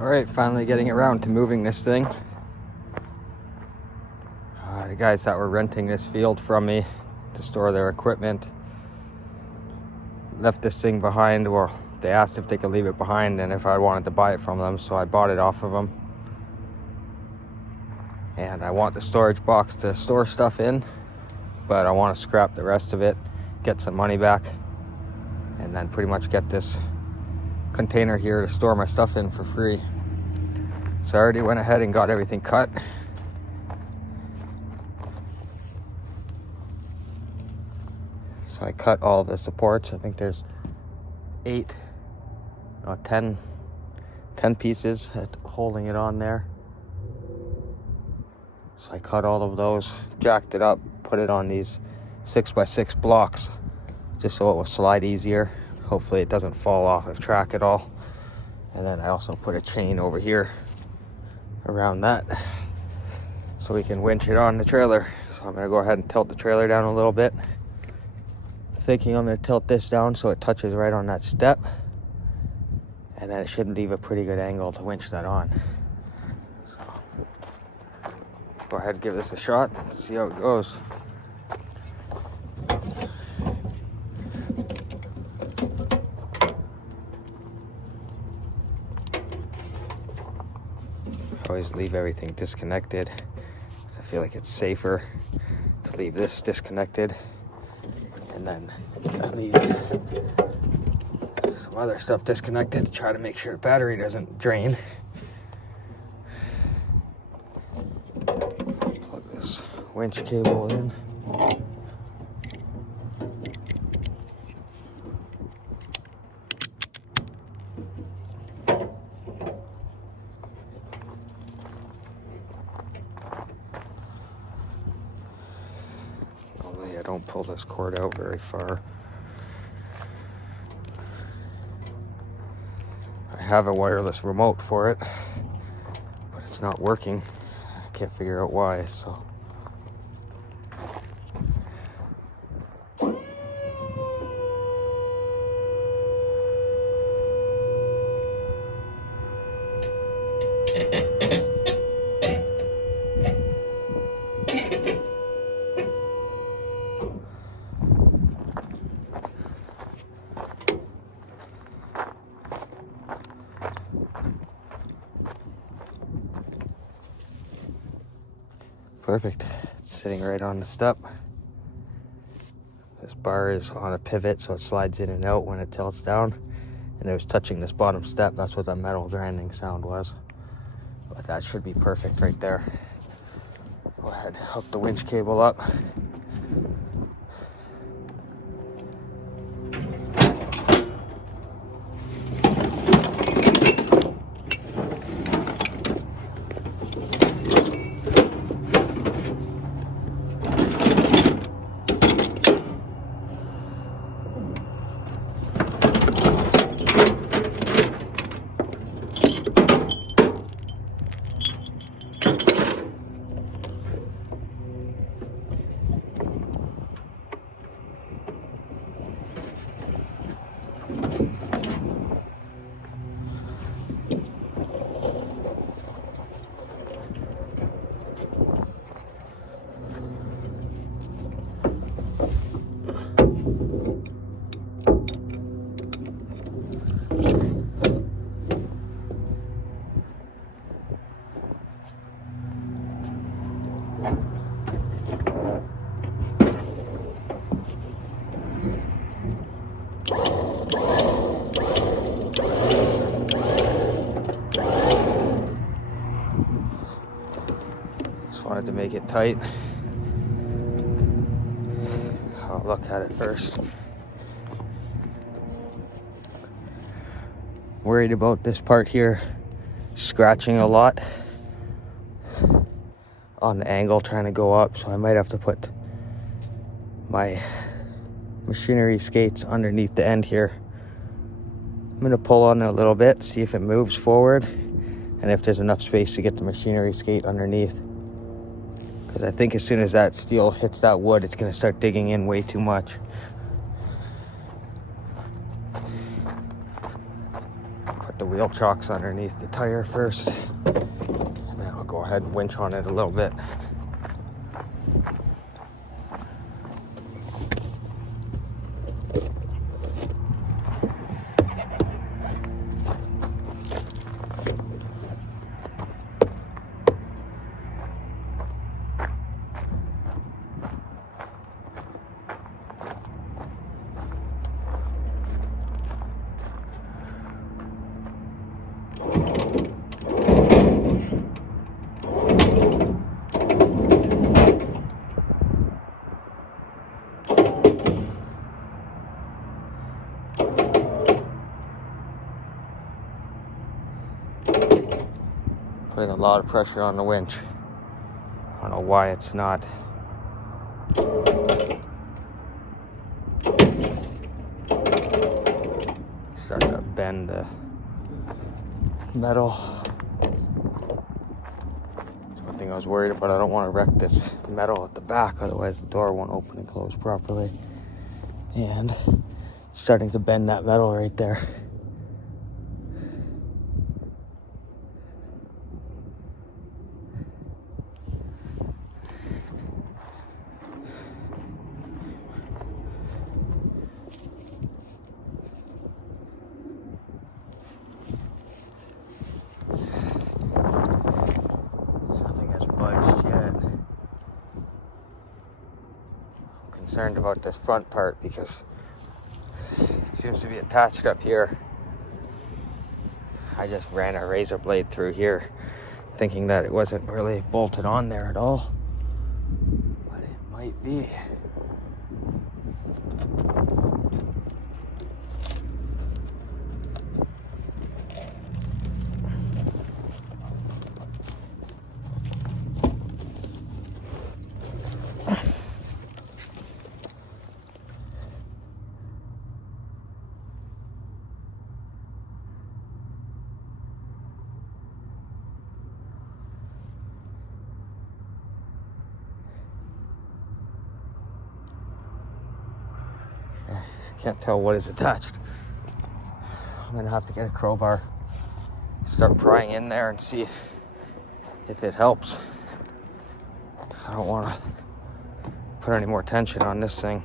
Alright, finally getting around to moving this thing. The guys that were renting this field from me to store their equipment left this thing behind. Well, they asked if they could leave it behind and if I wanted to buy it from them, so I bought it off of them. And I want the storage box to store stuff in, but I want to scrap the rest of it, get some money back, and then pretty much get this container here to store my stuff in for free. So I already went ahead and got everything cut. So I cut all of the supports. I think there's 10 pieces holding it on there. So I cut all of those, jacked it up, put it on these 6x6 blocks just so it will slide easier. Hopefully it doesn't fall off of track at all. And then I also put a chain over here around that so we can winch it on the trailer. So I'm going to go ahead and tilt the trailer down a little bit. Thinking I'm going to tilt this down so it touches right on that step, and then it should leave a pretty good angle to winch that on. So go ahead and give this a shot and see how it goes. Always leave everything disconnected. I feel like it's safer to leave this disconnected, and then I leave some other stuff disconnected to try to make sure the battery doesn't drain. Plug this winch cable in. Normally I don't pull this cord out very far. I have a wireless remote for it, but it's not working. I can't figure out why, so. Perfect. It's sitting right on the step. This bar is on a pivot, so it slides in and out when it tilts down. And it was touching this bottom step. That's what that metal grinding sound was. But that should be perfect right there. Go ahead, hook the winch cable up. Wanted to make it tight. I'll look at it first. Worried about this part here scratching a lot on the angle trying to go up, so I might have to put my machinery skates underneath the end here. I'm going to pull on it a little bit, see if it moves forward and if there's enough space to get the machinery skate underneath. Because I think as soon as that steel hits that wood, it's going to start digging in way too much. Put the wheel chocks underneath the tire first, and then I'll go ahead and winch on it a little bit. Putting a lot of pressure on the winch. I don't know why it's not starting to bend the metal. That's one thing I was worried about. I don't want to wreck this metal at the back, otherwise the door won't open and close properly. And it's starting to bend that metal right there. Concerned about this front part because it seems to be attached up here. I just ran a razor blade through here thinking that it wasn't really bolted on there at all, but it might be. Can't tell what is attached. I'm gonna have to get a crowbar, start prying in there and see if it helps. I don't want to put any more tension on this thing.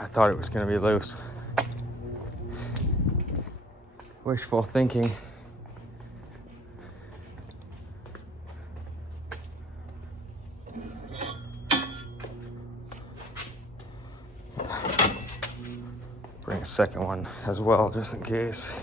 I thought it was going to be loose. Wishful thinking. Bring a second one as well, just in case.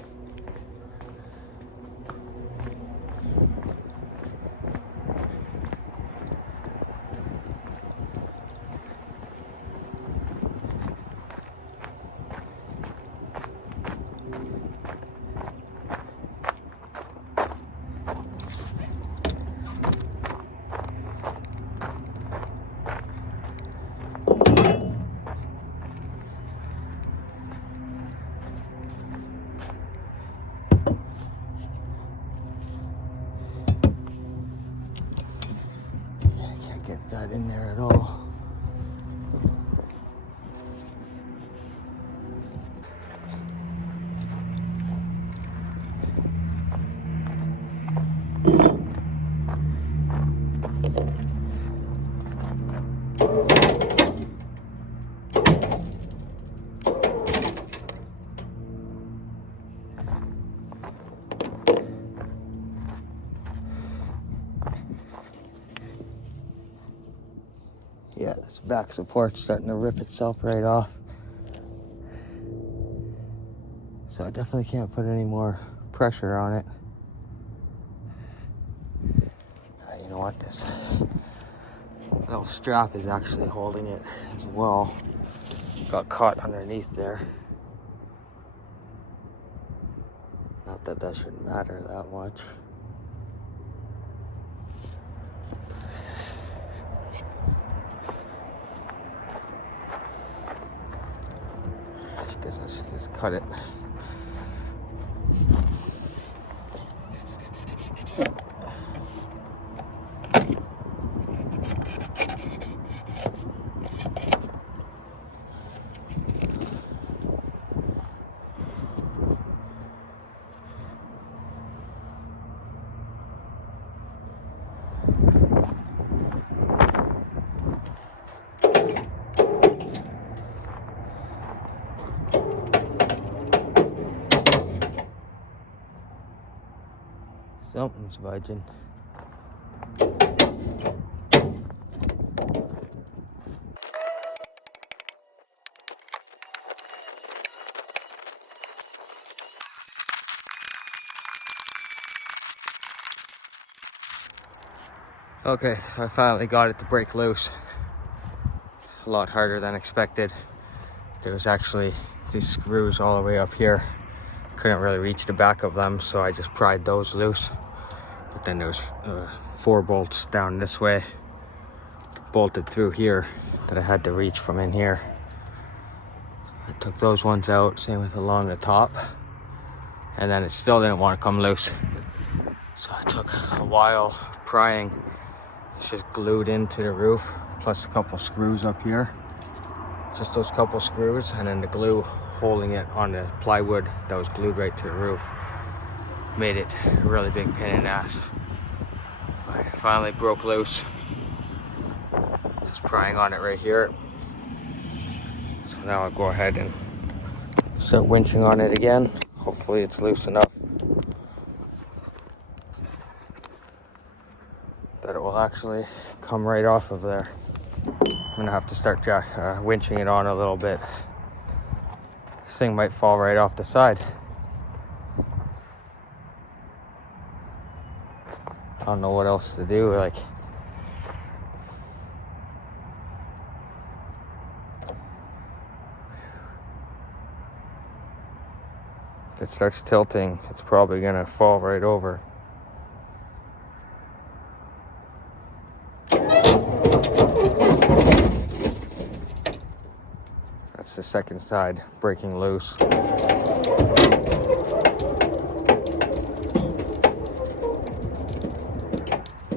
Get that in there at all. Yeah, this back support's starting to rip itself right off. So I definitely can't put any more pressure on it. You know what, this little strap is actually holding it as well. Got caught underneath there. Not that that shouldn't matter that much. Let's just cut it. Something's budging. Okay, so I finally got it to break loose. It's a lot harder than expected. There was actually these screws all the way up here. Couldn't really reach the back of them, so I just pried those loose. But then there was 4 bolts down this way, bolted through here, that I had to reach from in here. I took those ones out, same with along the top, and then it still didn't want to come loose. So I took a while of prying. It's just glued into the roof, plus a couple screws up here. Just those couple screws, and then the glue holding it on the plywood that was glued right to the roof. Made it a really big pain in the ass. But it finally broke loose. Just prying on it right here. So now I'll go ahead and start winching on it again. Hopefully it's loose enough that it will actually come right off of there. I'm gonna have to start winching it on a little bit. This thing might fall right off the side. I don't know what else to do. Like, if it starts tilting, it's probably gonna fall right over. That's the second side breaking loose.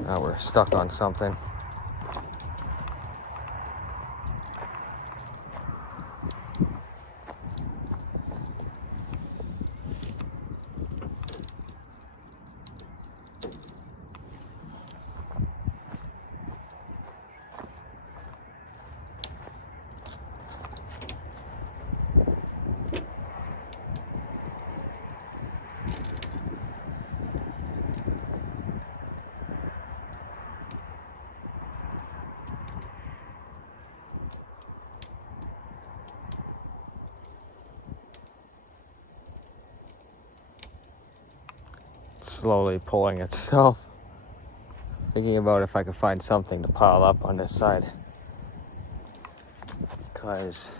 Now we're stuck on something. Slowly pulling itself. Thinking about if I could find something to pile up on this side. Because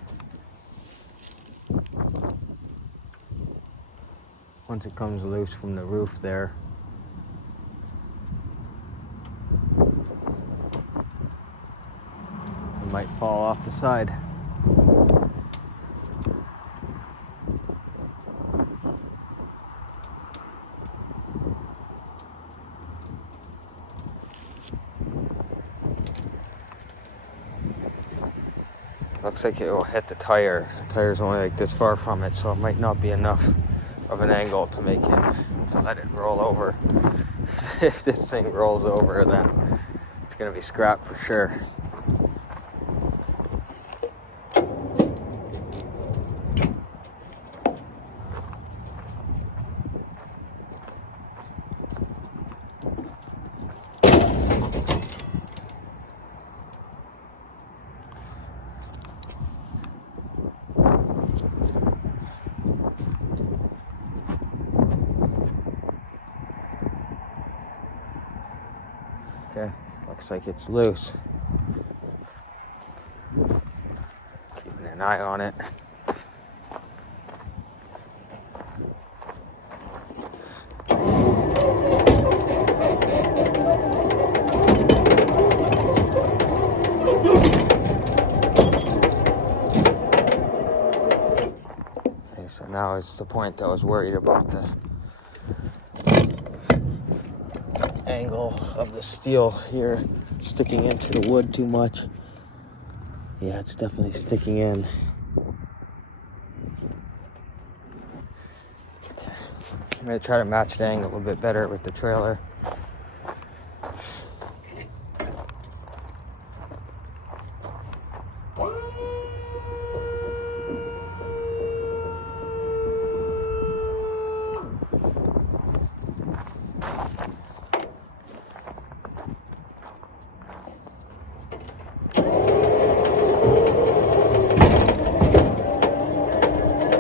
once it comes loose from the roof there, it might fall off the side. Looks like it will hit the tire. The tire's only like this far from it, so it might not be enough of an angle to make it, to let it roll over. If this thing rolls over, then it's gonna be scrap for sure. Okay, looks like it's loose. Keeping an eye on it. now is the point I was worried about the angle of the steel here sticking into the wood too much. Yeah, it's definitely sticking in. Okay. I'm gonna try to match the angle a little bit better with the trailer.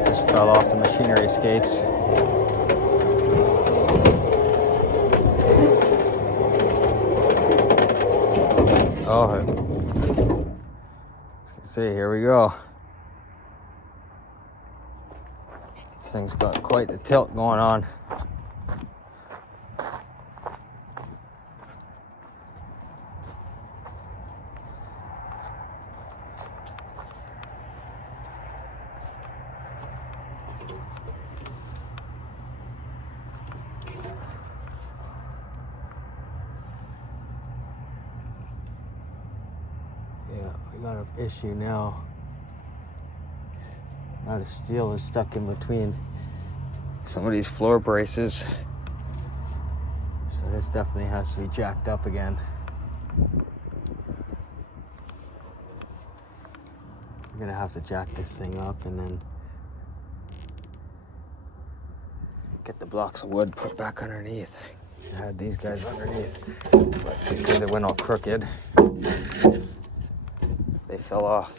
Just fell off the machinery skates. Oh, let's see, here we go. This thing's got quite the tilt going on. Yeah, we got an issue now. Now the steel is stuck in between some of these floor braces. So this definitely has to be jacked up again. I'm gonna have to jack this thing up and then get the blocks of wood put back underneath. I had these guys underneath, but because it went all crooked, they fell off.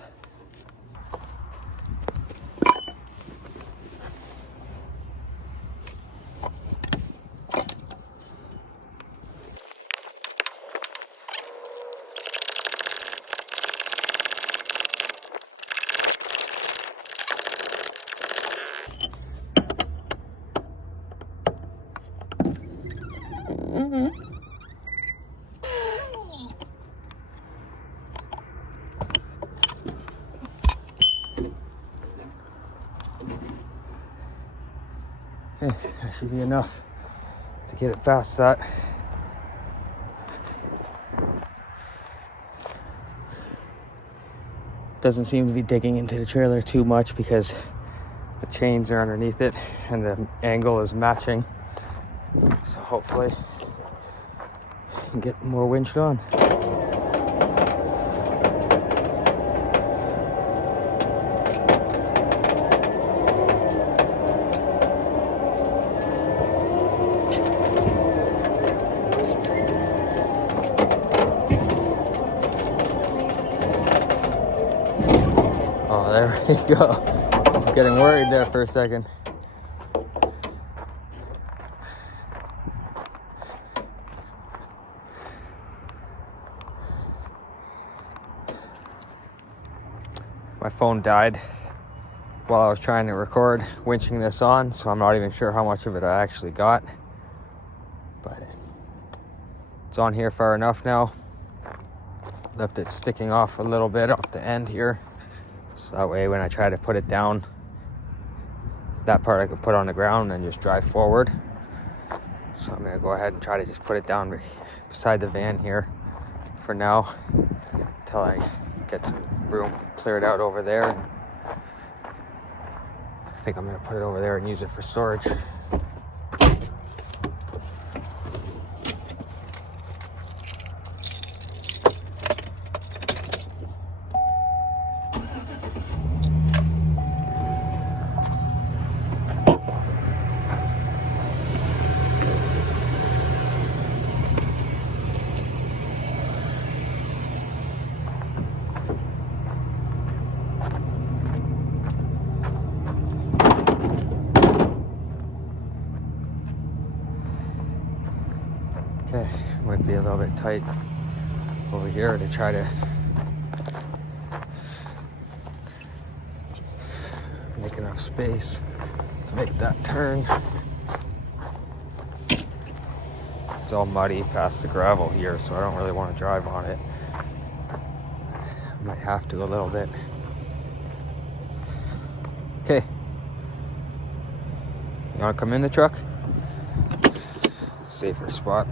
Okay, that should be enough to get it past that. Doesn't seem to be digging into the trailer too much because the chains are underneath it and the angle is matching. So hopefully I can get more winched on. Oh, there we go. I was getting worried there for a second. My phone died while I was trying to record winching this on, so I'm not even sure how much of it I actually got. But it's on here far enough now. Left it sticking off a little bit off the end here. So that way when I try to put it down, that part I can put on the ground and just drive forward. So I'm gonna go ahead and try to just put it down beside the van here for now until I get some room cleared out over there. I think I'm gonna put it over there and use it for storage. Okay, might be a little bit tight over here to try to make enough space to make that turn. It's all muddy past the gravel here, so I don't really want to drive on it. I might have to a little bit. Okay, You want to come in the truck? Safer spot.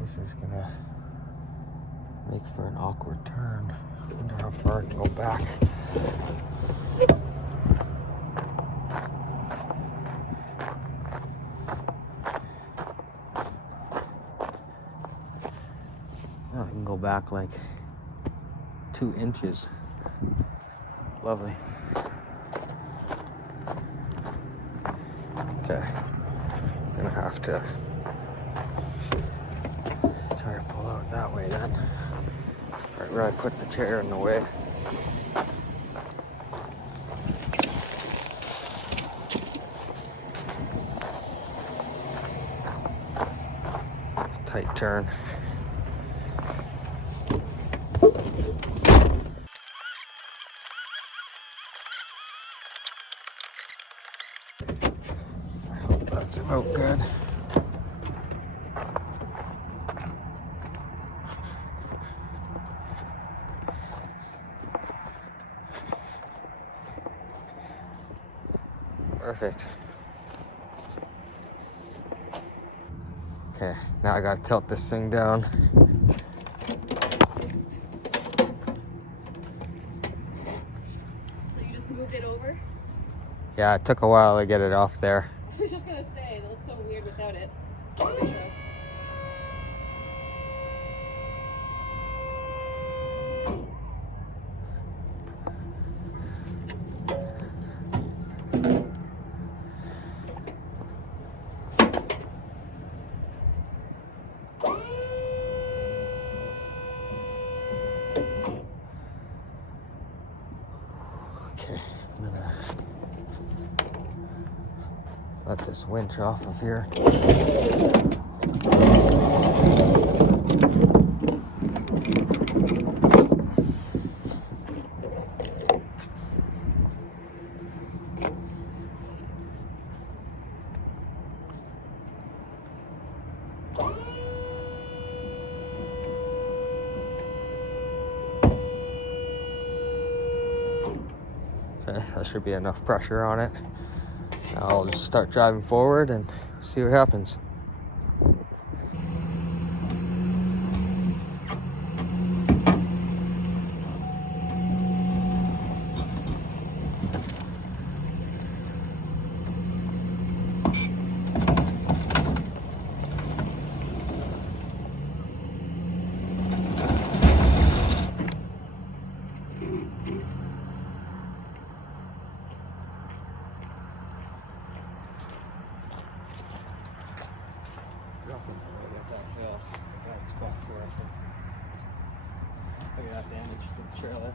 This is gonna make for an awkward turn. I wonder how far I can go back. Oh, I can go back like 2 inches. Lovely. Okay, I'm gonna have to try to pull out that way then. Right where I put the chair in the way. It's a tight turn. I hope that's about good. Perfect. Okay, now I gotta tilt this thing down. So you just moved it over? Yeah, it took a while to get it off there. I was just gonna say, it looks so weird without it. Okay, I'm gonna let this winch off of here. Okay, that should be enough pressure on it. Now I'll just start driving forward and see what happens. I got damage to the trailer.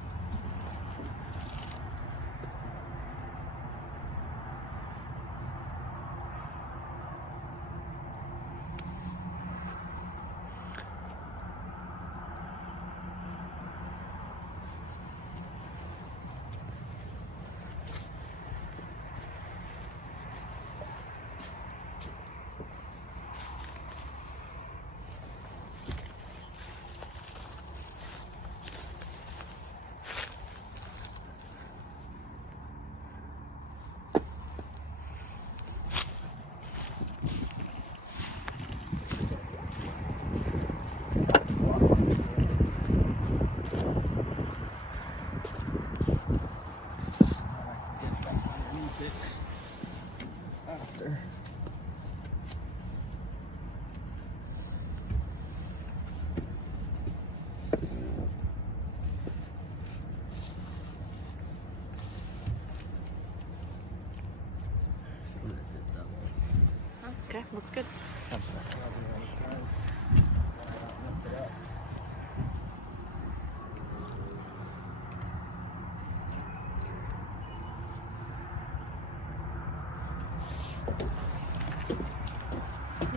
Okay, looks good.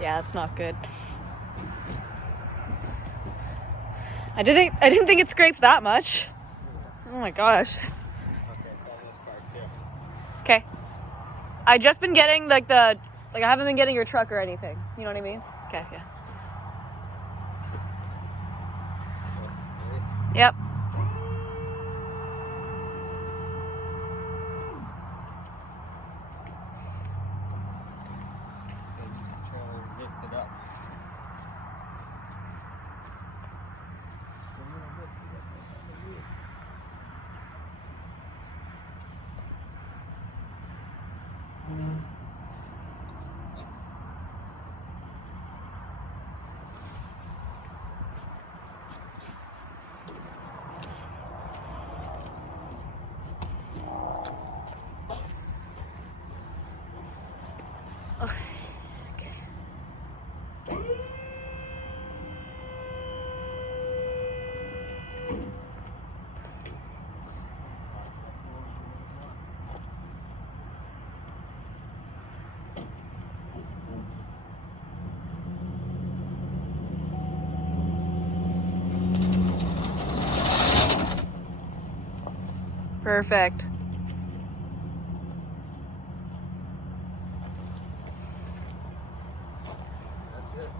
Yeah, that's not good. I didn't think it scraped that much. Oh my gosh. Okay, tell this part too. Okay. I just been getting like the Like, I haven't been getting your truck or anything. You know what I mean? Okay, yeah. Yep. Perfect. That's it.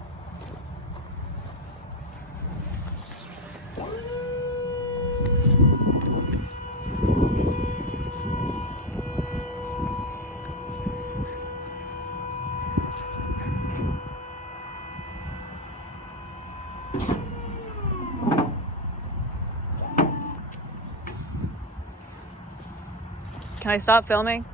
Can I stop filming?